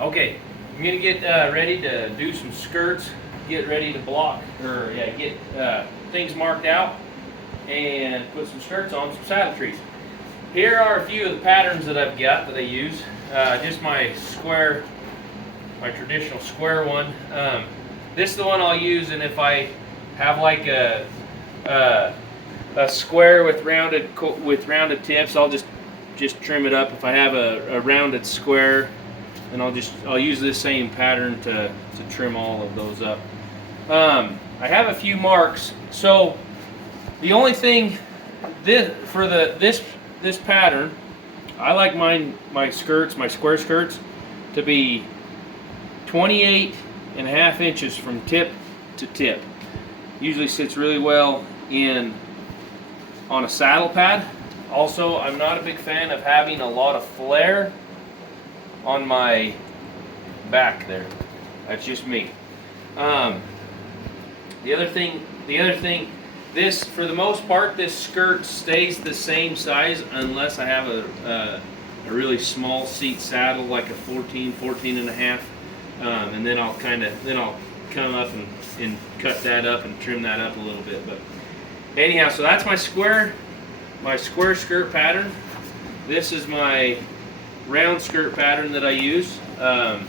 Okay, I'm gonna get ready to do some skirts, get ready to block, or yeah, get things marked out, and put some skirts on, some saddle trees. Here are a few of the patterns that I've got that I use. Just my square, my traditional square one. This is the one I'll use, and if I have like a square with rounded tips, I'll just trim it up. If I have a rounded square, and I'll use this same pattern to trim all of those up. I have a few marks. So the only thing this pattern, I like my skirts, my square skirts, to be 28.5 inches from tip to tip. Usually sits really well on a saddle pad. Also, I'm not a big fan of having a lot of flare on my back there. That's just me. The other thing, this, for the most part, this skirt stays the same size unless I have a really small seat saddle, like a 14 and a half, and then I'll come up and cut that up and trim that up a little bit. But anyhow, so that's my square skirt pattern. This is my round skirt pattern that I use, and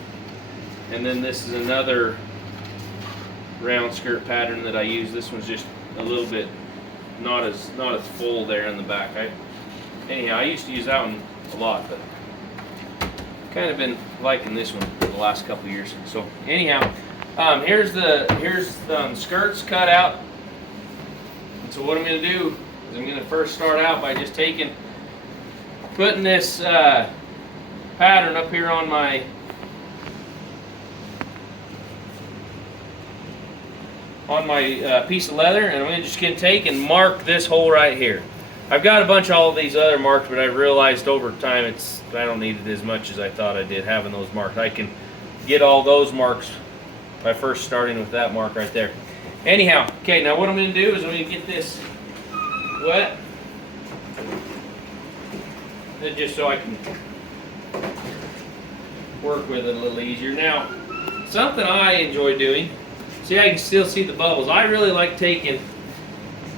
then this is another round skirt pattern that I use. This one's just a little bit not as full there in the back. Anyhow, I used to use that one a lot, but kind of been liking this one for the last couple of years. So anyhow, here's the skirts cut out. And so what I'm going to do is I'm going to first start out by just putting this pattern up here on my piece of leather, and I'm just going to take and mark this hole right here. I've got a bunch of all of these other marks, but I've realized over time I don't need it as much as I thought I did having those marks. I can get all those marks by first starting with that mark right there. Anyhow, okay, now what I'm going to do is I'm going to get this wet, and just so I can work with it a little easier. Now, something I enjoy doing, see, I can still see the bubbles. I really like taking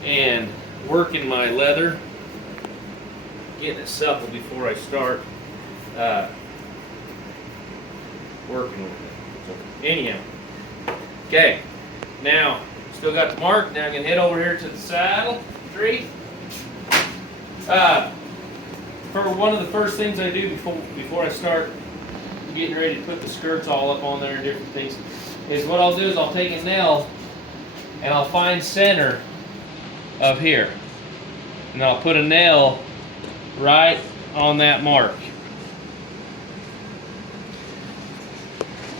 and working my leather, getting it supple before I start working with it. So, anyhow, okay, now still got the mark. Now I'm going to head over here to the saddle tree. For one of the first things I do before I start getting ready to put the skirts all up on there and different things, is what I'll do is I'll take a nail and I'll find center of here, and I'll put a nail right on that mark.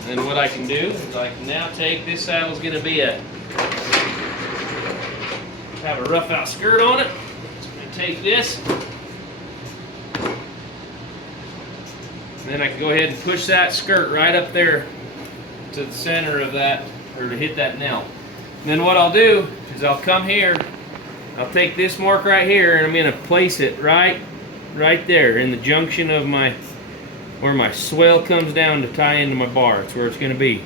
And then what I can do is I can now take this saddle's going to be have a rough out skirt on it. So I'm going to take this, and then I can go ahead and push that skirt right up there to the center of that, or to hit that nail. And then what I'll do is I'll come here, I'll take this mark right here, and I'm going to place it right there in the junction of where my swell comes down to tie into my bar. That's where it's going to be.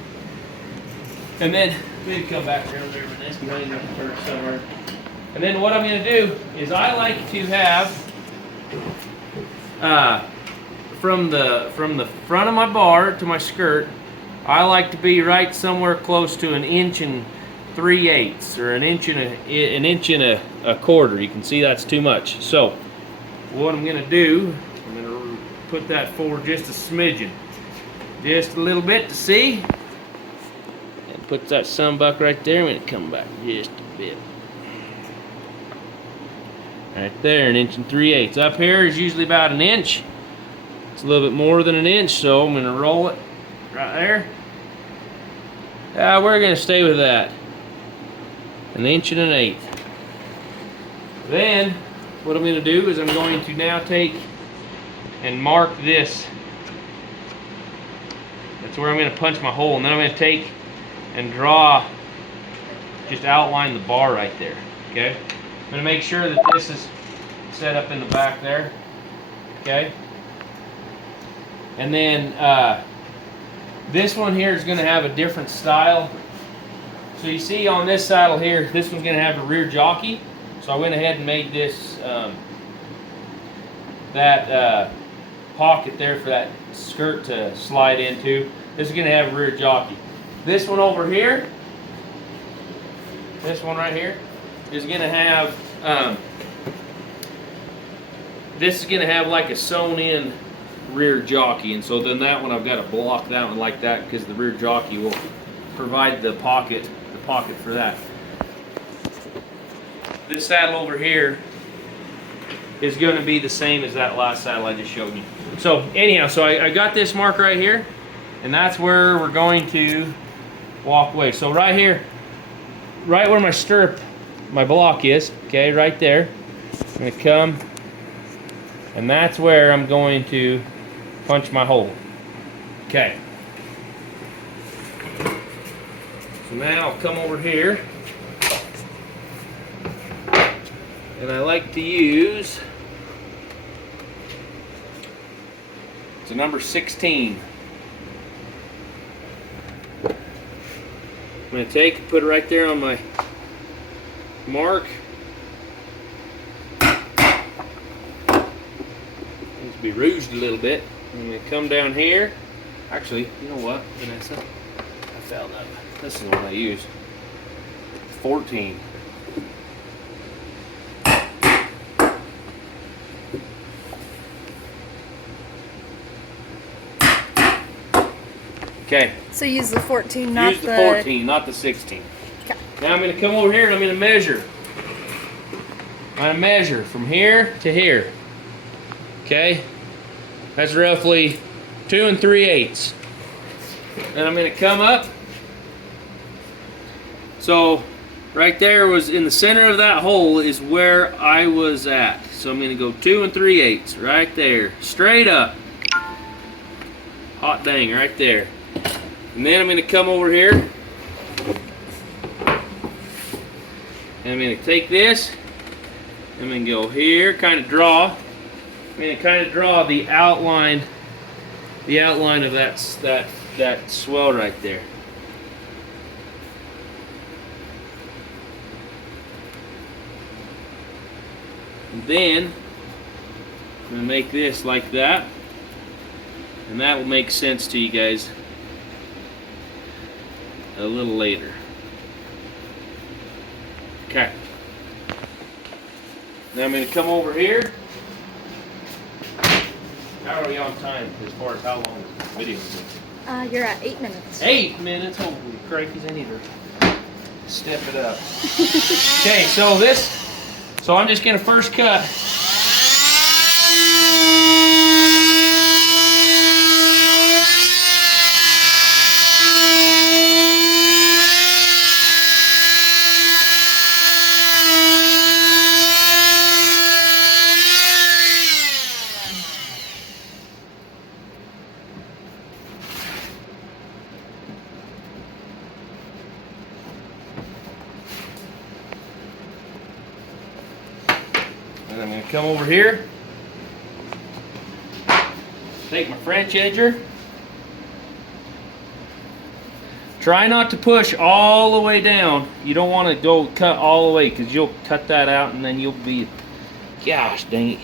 And then maybe come back around there with this behind me or somewhere. And then what I'm going to do is I like to have from the front of my bar to my skirt, I like to be right somewhere close to 1 3/8 inches, or an inch and a quarter. You can see that's too much. So what I'm going to do, I'm going to put that forward just a smidgen, just a little bit to see, and put that sunbuck right there. I'm going to come back just a bit. Right there, 1 3/8 inches. Up here is usually about 1 inch. It's a little bit more than 1 inch, so I'm going to roll it right there. We're going to stay with that. 1 1/8 inches. Then, what I'm going to do is I'm going to now take and mark this. That's where I'm going to punch my hole. And then I'm going to take and draw, just outline the bar right there. Okay? I'm going to make sure that this is set up in the back there. Okay? And then This one here is going to have a different style. So you see on this saddle here, this one's going to have a rear jockey. So I went ahead and made this pocket there for that skirt to slide into. This is going to have a rear jockey. This one over here, this one right here, is going to have this is going to have like a sewn in rear jockey, and so then that one I've got to block that one like that because the rear jockey will provide the pocket for that. This saddle over here is going to be the same as that last saddle I just showed you. So anyhow, so I got this mark right here, and that's where we're going to walk away. So right here, right where my stirrup, my block is, okay, right there, I'm going to come, and that's where I'm going to punch my hole. Okay. So now I'll come over here, and I like to use, it's a number 16. I'm going to put it right there on my mark. Needs to be rouged a little bit. I'm going to come down here. Actually, you know what, Vanessa? I found that. This is the one I use. 14. Okay. So use the 14, not use the 14, not the 16. Okay. Now I'm going to come over here and I'm going to measure. I'm going to measure from here to here. Okay? That's roughly 2 3/8. Then I'm going to come up. So right there was in the center of that hole is where I was at. So I'm going to go 2 3/8 right there, straight up. Hot dang, right there. And then I'm going to come over here, and I'm going to take this, I'm going to go here, kind of draw. I'm going to kind of draw the outline of that swell right there. And then I'm going to make this like that, and that will make sense to you guys a little later. Okay. Now I'm going to come over here. How are we on time as far as how long this video is? You're at 8 minutes. 8 minutes? Holy crikeys, I need to step it up. Okay, so I'm just going to first cut. And I'm going to come over here, take my French edger, try not to push all the way down. You don't want to go cut all the way because you'll cut that out and then you'll be, gosh dang it,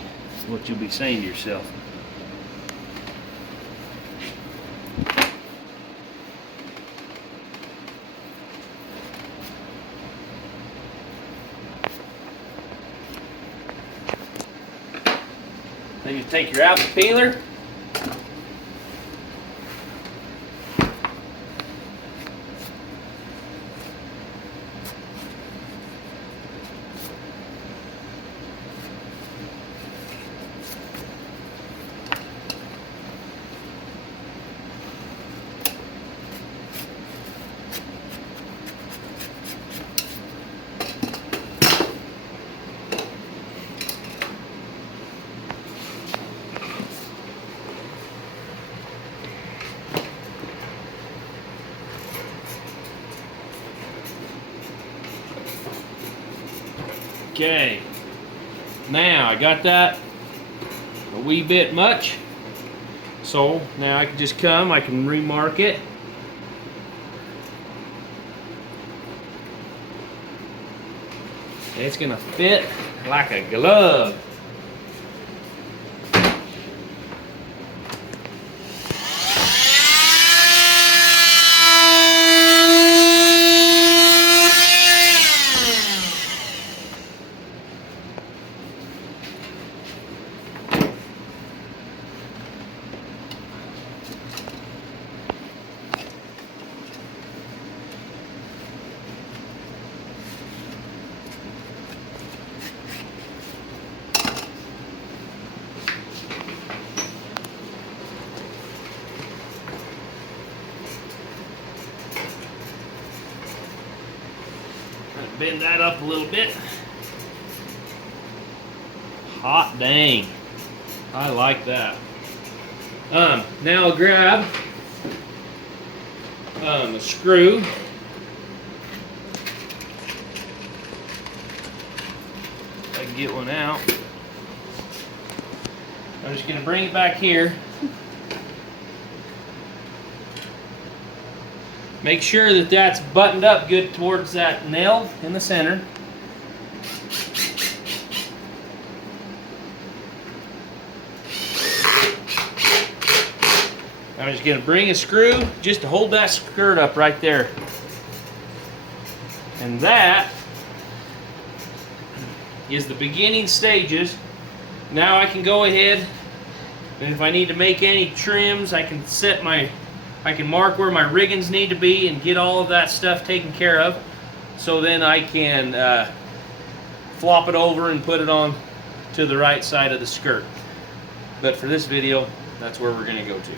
what you'll be saying to yourself. Then you take your apple peeler, okay, now I got that a wee bit much, so now I can just come, I can remark it, It's gonna fit like a glove. Bend that up a little bit. Hot dang. I like that. Now I'll grab a screw. If I can get one out. I'm just going to bring it back here. Make sure that that's buttoned up good towards that nail in the center. I'm just going to bring a screw just to hold that skirt up right there. And that is the beginning stages. Now I can go ahead, and if I need to make any trims, I can mark where my riggings need to be and get all of that stuff taken care of. So then I can flop it over and put it on to the right side of the skirt. But for this video, that's where we're going to go to.